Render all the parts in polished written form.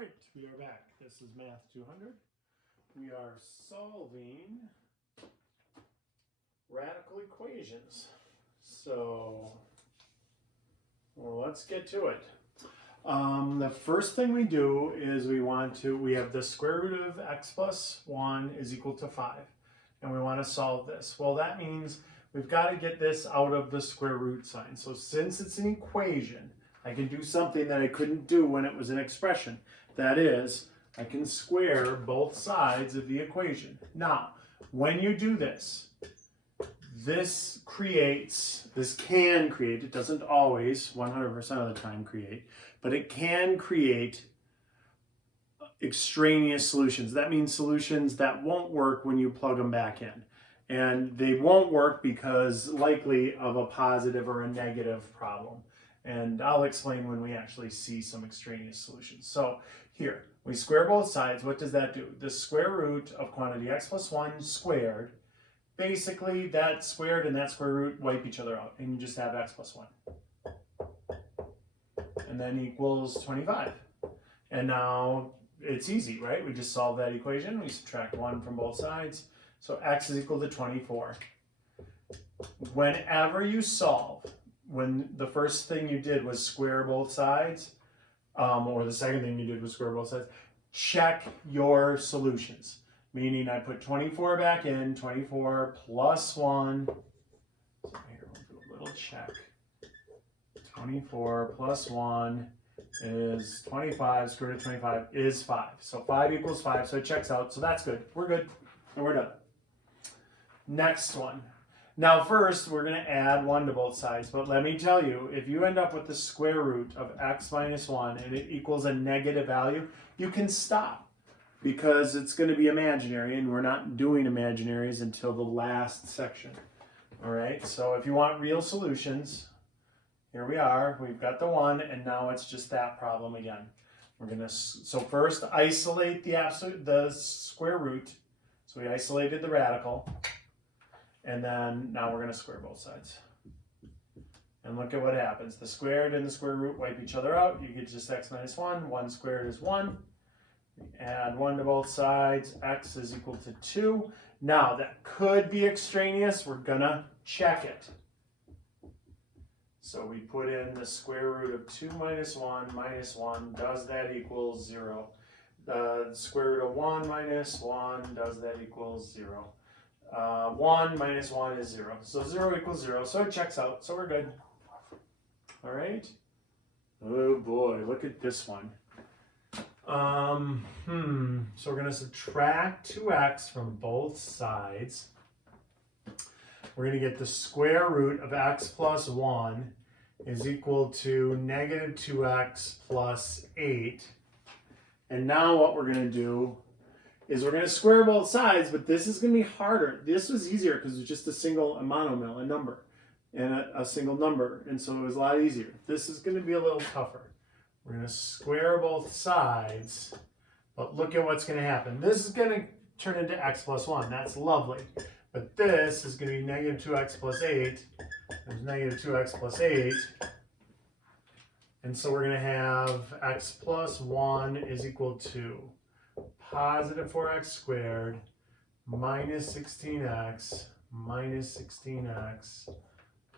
Alright, we are back. This is Math 200. We are solving radical equations. So, let's get to it. The first thing we do is we have the square root of x plus 1 is equal to 5. And we want to solve this. Well, that means we've got to get this out of the square root sign. So since it's an equation, I can do something that I couldn't do when it was an expression. That is, I can square both sides of the equation. Now, when you do this, this can create, it doesn't always 100% of the time create, but it can create extraneous solutions. That means solutions that won't work when you plug them back in. And they won't work because likely of a positive or a negative problem. And I'll explain when we actually see some extraneous solutions. So here, we square both sides. What does that do? The square root of quantity x plus 1 squared, basically that squared and that square root wipe each other out. And you just have x plus 1. And then equals 25. And now it's easy, right? We just solve that equation. We subtract 1 from both sides. So x is equal to 24. Whenever you solve, when the first thing you did was square both sides, or the second thing you did was square both sides, check your solutions. Meaning I put 24 back in, 24 plus 1. So here, we'll do a little check. 24 plus 1 is 25, square root of 25 is 5. So 5 equals 5, so it checks out. So that's good. We're good, and we're done. Next one. Now first, we're going to add 1 to both sides, but let me tell you, if you end up with the square root of x minus 1 and it equals a negative value, you can stop because it's going to be imaginary, and we're not doing imaginaries until the last section. All right, so if you want real solutions, here we are. We've got the 1, and now it's just that problem again. We're going to, so first isolate the square root. So we isolated the radical. And then now we're going to square both sides. And look at what happens. The squared and the square root wipe each other out. You get just x minus 1. 1 squared is 1. We add 1 to both sides. X is equal to 2. Now, that could be extraneous. We're going to check it. So we put in the square root of 2 minus 1 minus 1. Does that equal 0? The square root of 1 minus 1. Does that equal 0? 1 minus 1 is 0. So 0 equals 0. So it checks out. So we're good. All right. Oh boy, look at this one. So we're going to subtract 2x from both sides. We're going to get the square root of x plus 1 is equal to negative 2x plus 8. And now what we're going to do is we're going to square both sides, but this is going to be harder. This was easier because it's just a single monomial, a number, and a single number, and so it was a lot easier. This is going to be a little tougher. We're going to square both sides, but look at what's going to happen. This is going to turn into x plus 1. That's lovely. But this is going to be negative 2x plus 8. There's negative 2x plus 8. And so we're going to have x plus 1 is equal to positive 4x squared minus 16x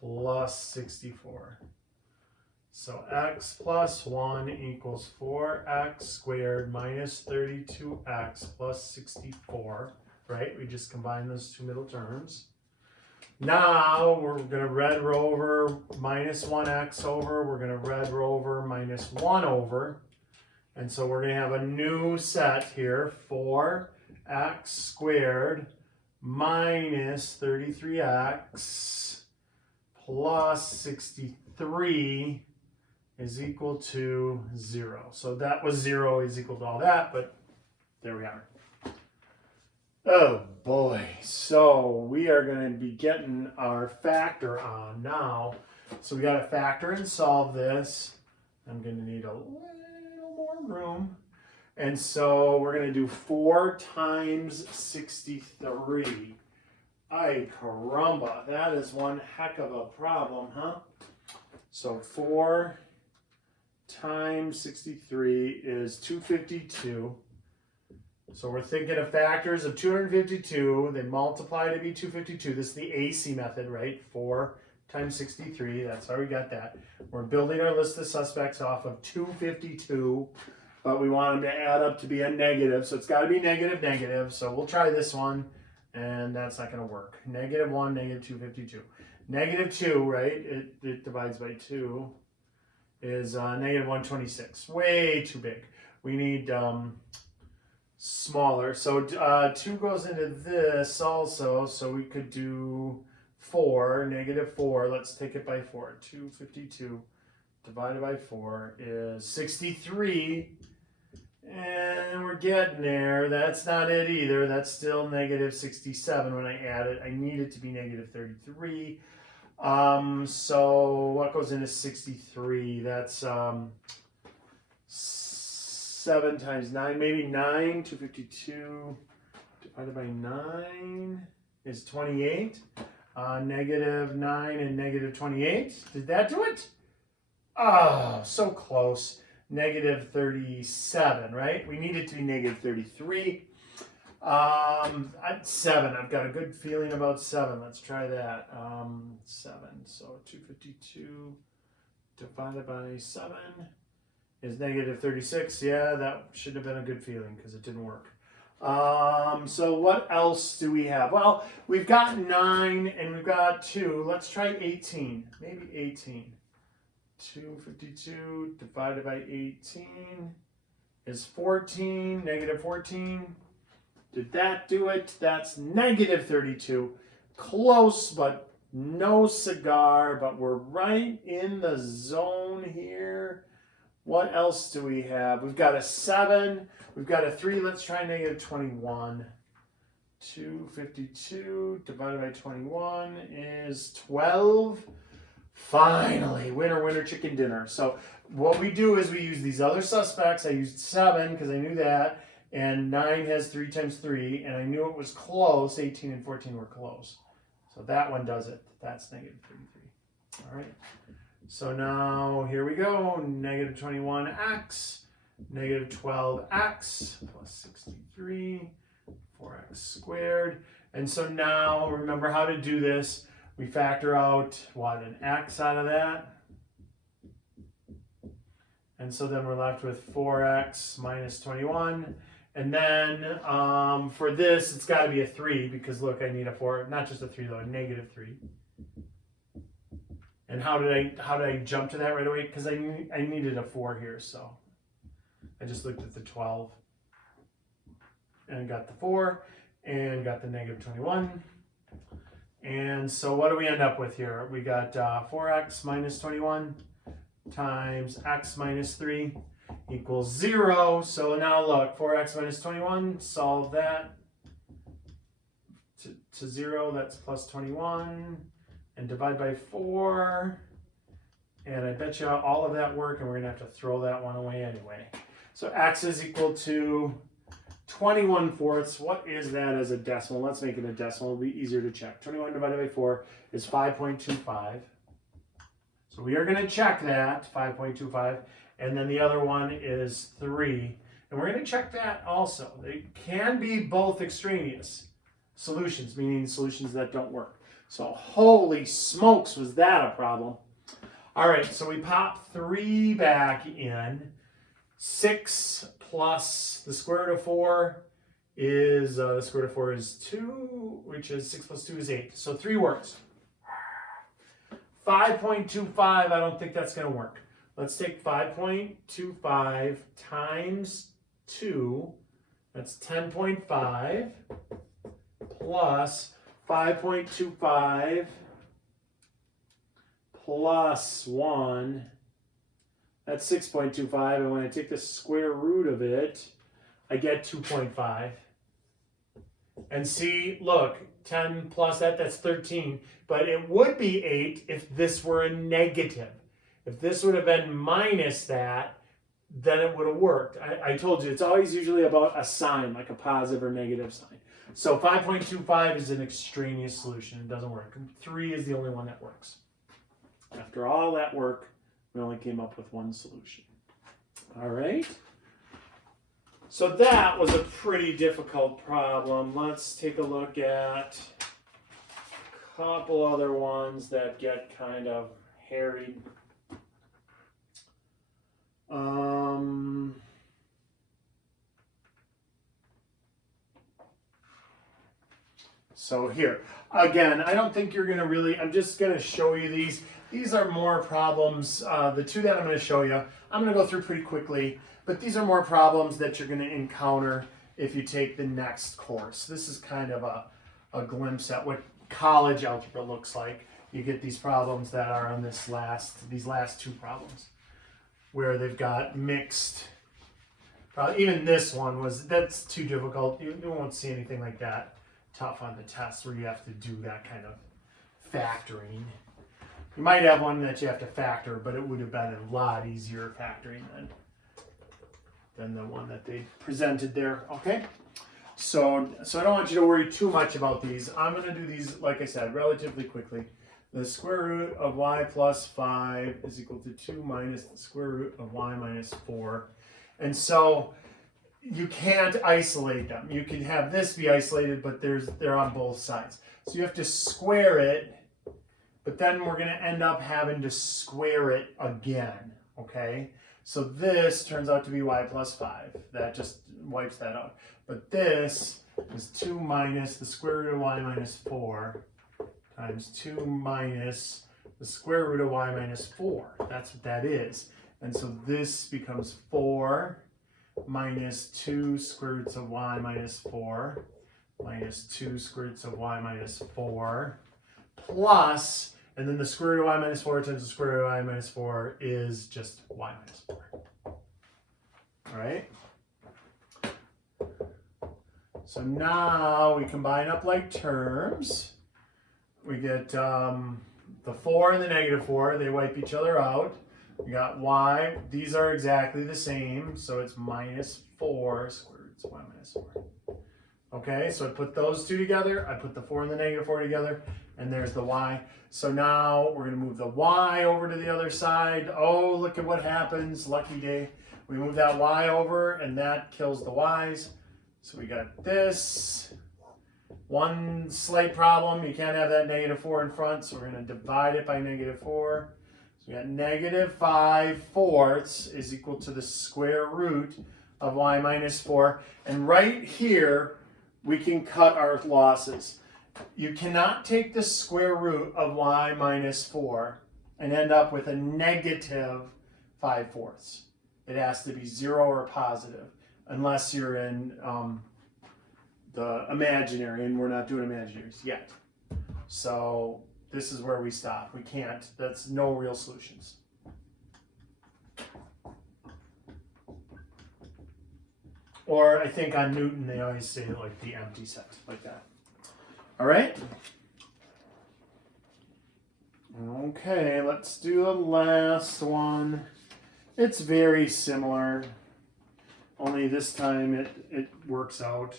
plus 64. So x plus 1 equals 4x squared minus 32x plus 64, right? We just combine those two middle terms. Now we're going to red row over minus 1x over. We're going to red row over minus 1 over. And so we're going to have a new set here, 4x squared minus 33x plus 63 is equal to 0. So that was 0 is equal to all that, but there we are. Oh boy, so we are going to be getting our factor on now. So we got to factor and solve this. I'm going to need a little more room. And so we're going to do 4 times 63. Ay caramba, that is one heck of a problem, huh? So 4 times 63 is 252. So we're thinking of factors of 252. They multiply to be 252. This is the AC method, right? 4 times 63. That's how we got that. We're building our list of suspects off of 252, but we want them to add up to be a negative. So it's got to be negative, negative. So we'll try this one, and that's not going to work. Negative 1, negative 252. Negative 2, right? It divides by 2 is negative 126. Way too big. We need smaller. So 2 goes into this also. So we could do 4, negative 4. Let's take it by 4. 252 divided by 4 is 63. And we're getting there. That's not it either. That's still negative 67 when I add it. I need it to be negative 33. So what goes into 63? That's 7 times 9, maybe 9. 252 divided by 9 is 28. Negative 9 and negative 28. Did that do it? Oh, so close. Negative 37, right? We need it to be negative 33. 7. I've got a good feeling about 7. Let's try that. 7. So 252 divided by 7 is negative 36. Yeah, that should have been a good feeling because it didn't work. So what else do we have? Well, we've got 9 and we've got 2. Let's try 18. Maybe 18. 252 divided by 18 is 14. Negative 14. Did that do it? That's negative 32. Close, but no cigar. But we're right in the zone here. What else do we have? We've got a 7. We've got a 3. Let's try negative 21. 252 divided by 21 is 12. Finally, winner, winner, chicken dinner. So what we do is we use these other suspects. I used 7 because I knew that. And 9 has 3 times 3. And I knew it was close. 18 and 14 were close. So that one does it. That's negative 33. All right. So now here we go. Negative 21x, negative 12x plus 63, 4x squared. And so now remember how to do this. We factor out, what, an x out of that. And so then we're left with 4x minus 21. And then for this, it's got to be a 3 because, look, I need a 4. Not just a 3, though, a negative 3. And how did I jump to that right away? Because I needed a 4 here, so I just looked at the 12 and got the 4 and got the negative 21. And so what do we end up with here? We got 4x minus 21 times x minus 3 equals 0. So now look, 4x minus 21, solve that to 0. That's plus 21. And divide by 4. And I bet you all of that work, and we're going to have to throw that one away anyway. So x is equal to 21/4. What is that as a decimal? Let's make it a decimal. It'll be easier to check. 21 divided by 4 is 5.25. So we are going to check that, 5.25. And then the other one is 3. And we're going to check that also. They can be both extraneous solutions, meaning solutions that don't work. So holy smokes, was that a problem? All right, so we pop 3 back in. 6 plus the square root of 4 is, the square root of 4 is 2, which is 6 plus 2 is 8. So 3 works. 5.25, I don't think that's going to work. Let's take 5.25 times 2. That's 10.5 plus 5.25 plus 1. That's 6.25, and when I take the square root of it, I get 2.5. And see, look, 10 plus that, that's 13. But it would be 8 if this were a negative. If this would have been minus that, then it would have worked. I told you, it's always usually about a sign, like a positive or negative sign. So 5.25 is an extraneous solution. It doesn't work. 3 is the only one that works. After all that work, we only came up with one solution. All right. So that was a pretty difficult problem. Let's take a look at a couple other ones that get kind of hairy. So here, again, I don't think you're going to really, I'm just going to show you these. These are more problems. The two that I'm going to show you, I'm going to go through pretty quickly, but these are more problems that you're going to encounter if you take the next course. This is kind of a glimpse at what college algebra looks like. You get these problems that are on these last two problems, where they've got mixed. Even this one that's too difficult. You won't see anything like that tough on the test where you have to do that kind of factoring. You might have one that you have to factor, but it would have been a lot easier factoring than the one that they presented there. Okay, so I don't want you to worry too much about these. I'm going to do these, like I said, relatively quickly. The square root of y plus 5 is equal to 2 minus the square root of y minus 4. And so you can't isolate them. You can have this be isolated, but they're on both sides. So you have to square it, but then we're going to end up having to square it again, okay? So this turns out to be y plus 5. That just wipes that out. But this is 2 minus the square root of y minus 4 times 2 minus the square root of y minus 4. That's what that is. And so this becomes 4 minus 2 square roots of y minus 4 minus 2 square roots of y minus 4 plus, and then the square root of y minus 4 times the square root of y minus 4 is just y minus 4. All right? So now we combine up like terms. We get the 4 and the negative 4. They wipe each other out. We got y. These are exactly the same. So it's minus 4 square roots of y minus 4. Okay, so I put those two together. I put the 4 and the negative 4 together. And there's the y. So now we're going to move the y over to the other side. Oh, look at what happens. Lucky day. We move that y over, and that kills the y's. So we got this. One slight problem. You can't have that negative 4 in front, so we're going to divide it by negative 4. So we got negative 5/4 is equal to the square root of y minus 4. And right here, we can cut our losses. You cannot take the square root of y minus 4 and end up with a negative 5/4. It has to be 0 or positive, unless you're in the imaginary, and we're not doing imaginaries yet. So this is where we stop. We can't. That's no real solutions. Or I think on Newton, they always say like the empty set, like that. All right. Okay, let's do the last one. It's very similar, only this time it works out.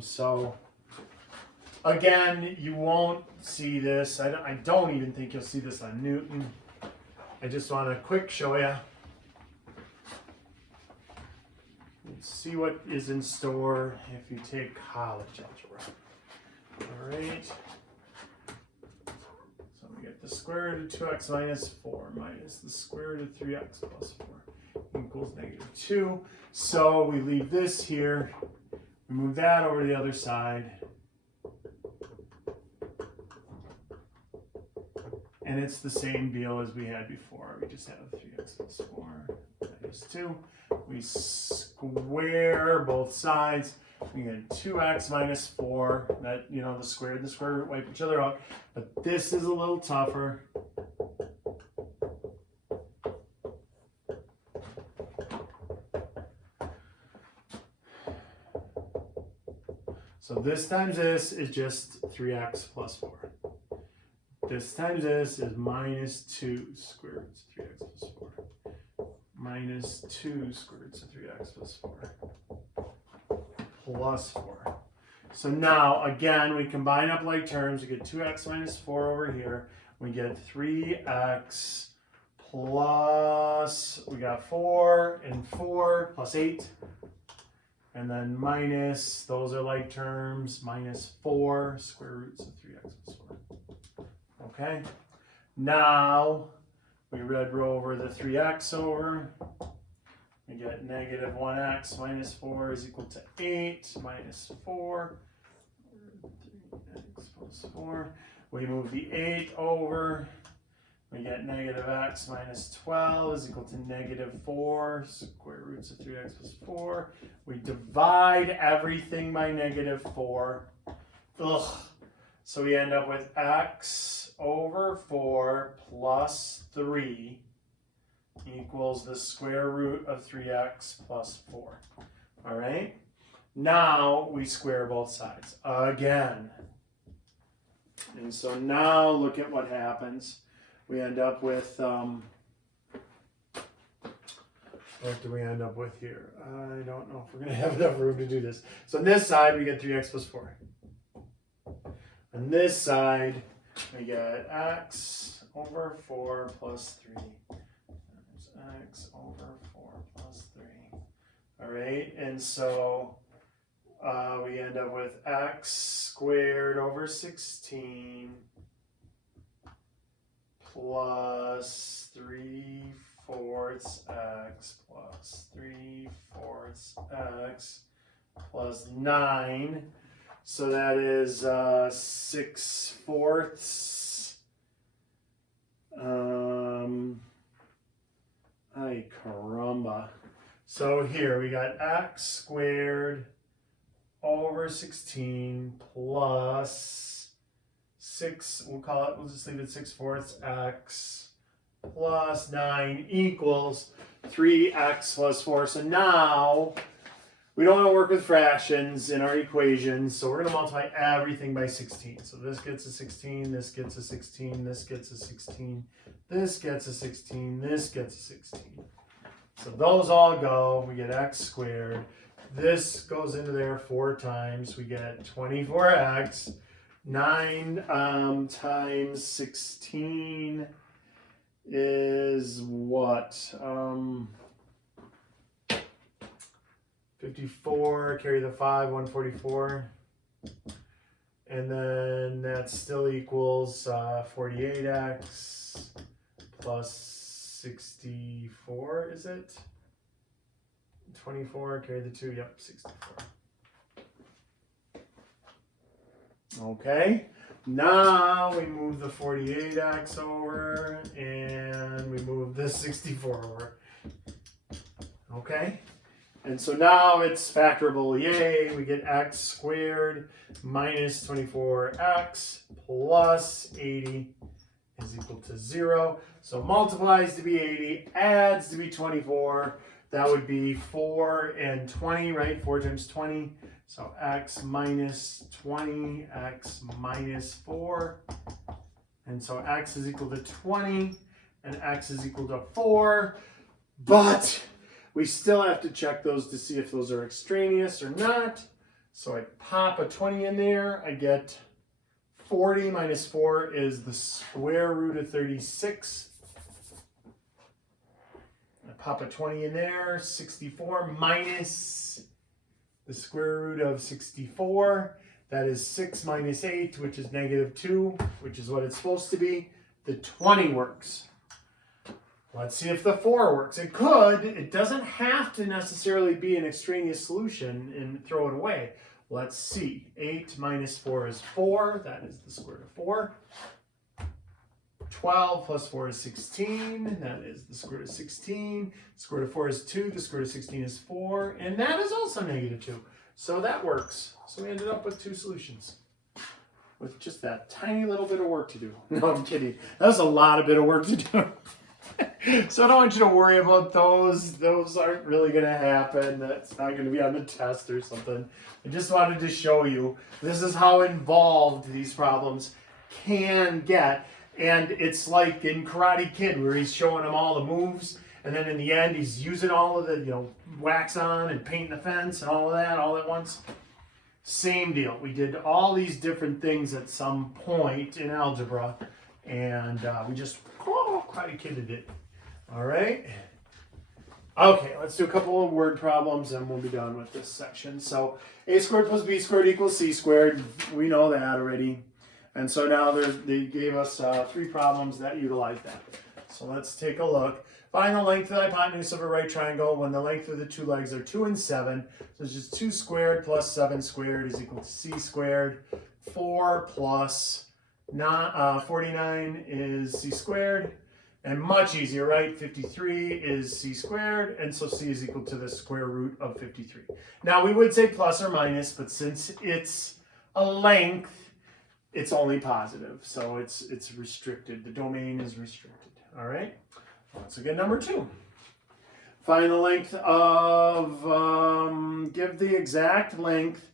So again, you won't see this. I don't even think you'll see this on Newton. I just want to quick show you. Let's see what is in store if you take college algebra. All right. So we get the square root of 2x minus 4 minus the square root of 3x plus 4 equals negative 2. So we leave this here. We move that over to the other side. And it's the same deal as we had before. We just have 3x plus 4 minus 2. We square both sides. We get 2x minus 4. That, you know, the square and the square root wipe each other out. But this is a little tougher. So this times this is just 3x plus 4. This times this is minus 2 square roots of 3x plus 4. Minus 2 square roots of 3x plus 4. Plus 4. So now, again, we combine up like terms. We get 2x minus 4 over here. We get 3x plus, we got 4 and 4 plus 8. And then minus, those are like terms, minus 4 square roots of 3x plus 4. Okay. Now, we red row over the 3x over. We get negative 1x minus 4 is equal to 8 minus 4. 3x plus 4. We move the 8 over. We get negative x minus 12 is equal to negative 4 square roots of 3x plus 4. We divide everything by negative 4. Ugh. So we end up with x over 4 plus 3 equals the square root of 3x plus 4. All right? Now we square both sides again. And so now look at what happens. We end up with, what do we end up with here? I don't know if we're going to have enough room to do this. So on this side, we get 3x plus 4. On this side, we get x over 4 plus 3. Times x over 4 plus 3. All right, and so we end up with x squared over 16 plus 3/4 x plus 3/4 x plus 9. So that is 6/4. Ay caramba. So here we got x squared over 16 plus 6, we'll just leave it 6/4 x plus 9 equals 3x plus 4. So now we don't want to work with fractions in our equations, so we're going to multiply everything by 16. So this gets a 16, this gets a 16, this gets a 16, this gets a 16, this gets a 16. So those all go, we get x squared. This goes into there 4 times, we get 24x. 9 times 16 is what? 54, carry the 5, 144. And then that still equals 48x plus 64, is it? 24, carry the 2, yep, 64. Okay, now we move the 48x over and we move this 64 over. Okay, and so now it's factorable, yay, we get x squared minus 24x plus 80 is equal to 0. So multiplies to be 80, adds to be 24. That would be 4 and 20, right? 4 times 20. So x minus 20, x minus 4. And so x is equal to 20 and x is equal to 4. But we still have to check those to see if those are extraneous or not. So I pop a 20 in there. I get 40 minus 4 is the square root of 36. I pop a 20 in there. 64 minus the square root of 64. That is 6 minus 8, which is negative 2, which is what it's supposed to be. The 20 works. Let's see if the 4 works. It could. It doesn't have to necessarily be an extraneous solution and throw it away. Let's see. 8 minus 4 is 4. That is the square root of 4. 12 plus 4 is 16. That is the square root of 16. Square root of 4 is 2. The square root of 16 is 4. And that is also negative 2. So that works. So we ended up with 2 solutions with just that tiny little bit of work to do. No, I'm kidding. That's a lot of bit of work to do. So I don't want you to worry about those. Those aren't really going to happen. That's not going to be on the test or something. I just wanted to show you this is how involved these problems can get. And it's like in Karate Kid where he's showing them all the moves. And then in the end, he's using all of the, wax on and painting the fence and all of that all at once. Same deal. We did all these different things at some point in algebra. And we just Karate Kidded it. All right. Okay, let's do a couple of word problems and we'll be done with this section. So a squared plus b squared equals c squared. We know that already. And so now they gave us 3 problems that utilize that. So let's take a look. Find the length of the hypotenuse of a right triangle when the length of the 2 legs are 2 and 7. So it's just 2 squared plus 7 squared is equal to c squared. 4 plus 49 is c squared. And much easier, right? 53 is c squared, and so c is equal to the square root of 53. Now we would say plus or minus, but since it's a length, it's only positive. So it's restricted. The domain is restricted. All right? Once again, number 2. Find the length of, give the exact length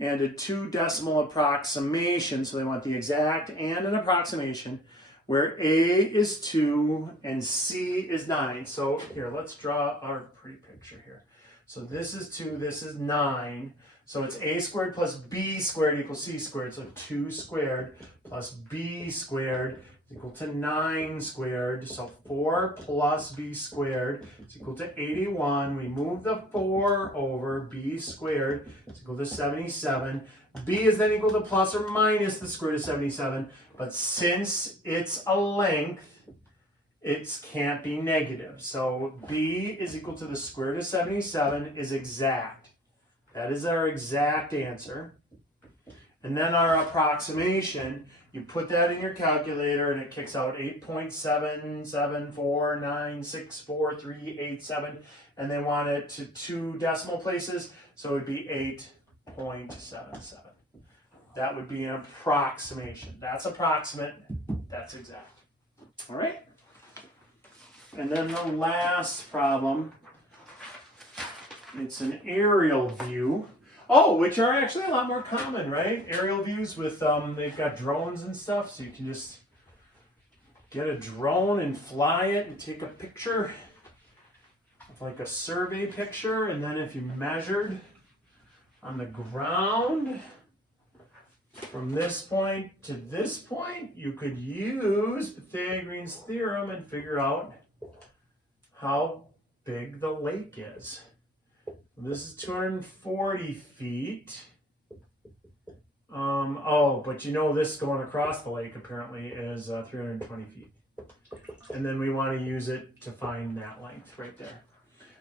and a 2 decimal approximation. So they want the exact and an approximation where A is 2 and C is 9. So here, let's draw our pretty picture here. So this is 2, this is 9. So it's A squared plus B squared equals C squared. So 2 squared plus B squared is equal to 9 squared. So 4 plus B squared is equal to 81. We move the 4 over. B squared is equal to 77. B is then equal to plus or minus the square root of 77. But since it's a length, it can't be negative. So B is equal to the square root of 77 is exact. That is our exact answer. And then our approximation, you put that in your calculator and it kicks out 8.7749643887. And they want it to 2 decimal places, so it would be 8.77. That would be an approximation. That's approximate, that's exact. All right? And then the last problem, it's an aerial view. Oh, which are actually a lot more common, right? Aerial views with, they've got drones and stuff, so you can just get a drone and fly it and take a picture of like a survey picture, and then if you measured on the ground, from this point to this point, you could use Pythagorean's theorem and figure out how big the lake is. This is 240 feet. But you know this going across the lake apparently is 320 feet. And then we want to use it to find that length right there.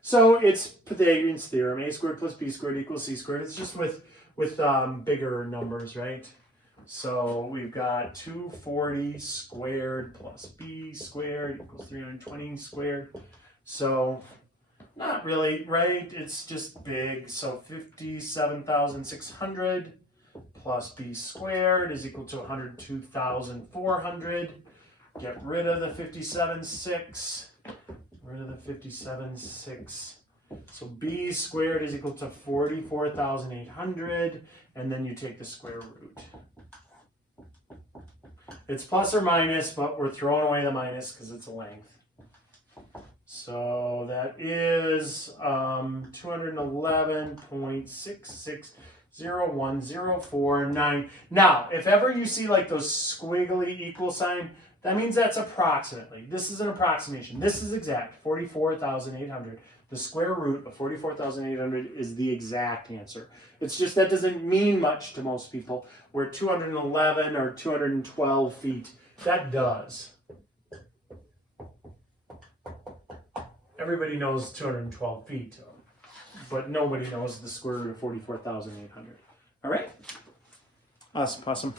So it's Pythagorean's theorem. A squared plus b squared equals c squared. It's just with bigger numbers, right? So we've got 240 squared plus b squared equals 320 squared. So not really, right? It's just big. So 57,600 plus b squared is equal to 102,400. Get rid of the 57,600. Rid of the 57,600. So b squared is equal to 44,800, and then you take the square root. It's plus or minus, but we're throwing away the minus because it's a length. So that is 211.6601049. Now, if ever you see like those squiggly equal sign, that means that's approximately. This is an approximation. This is exact, 44,800. The square root of 44,800 is the exact answer. It's just that doesn't mean much to most people. Where 211 or 212 feet, that does. Everybody knows 212 feet, but nobody knows the square root of 44,800. All right? Awesome.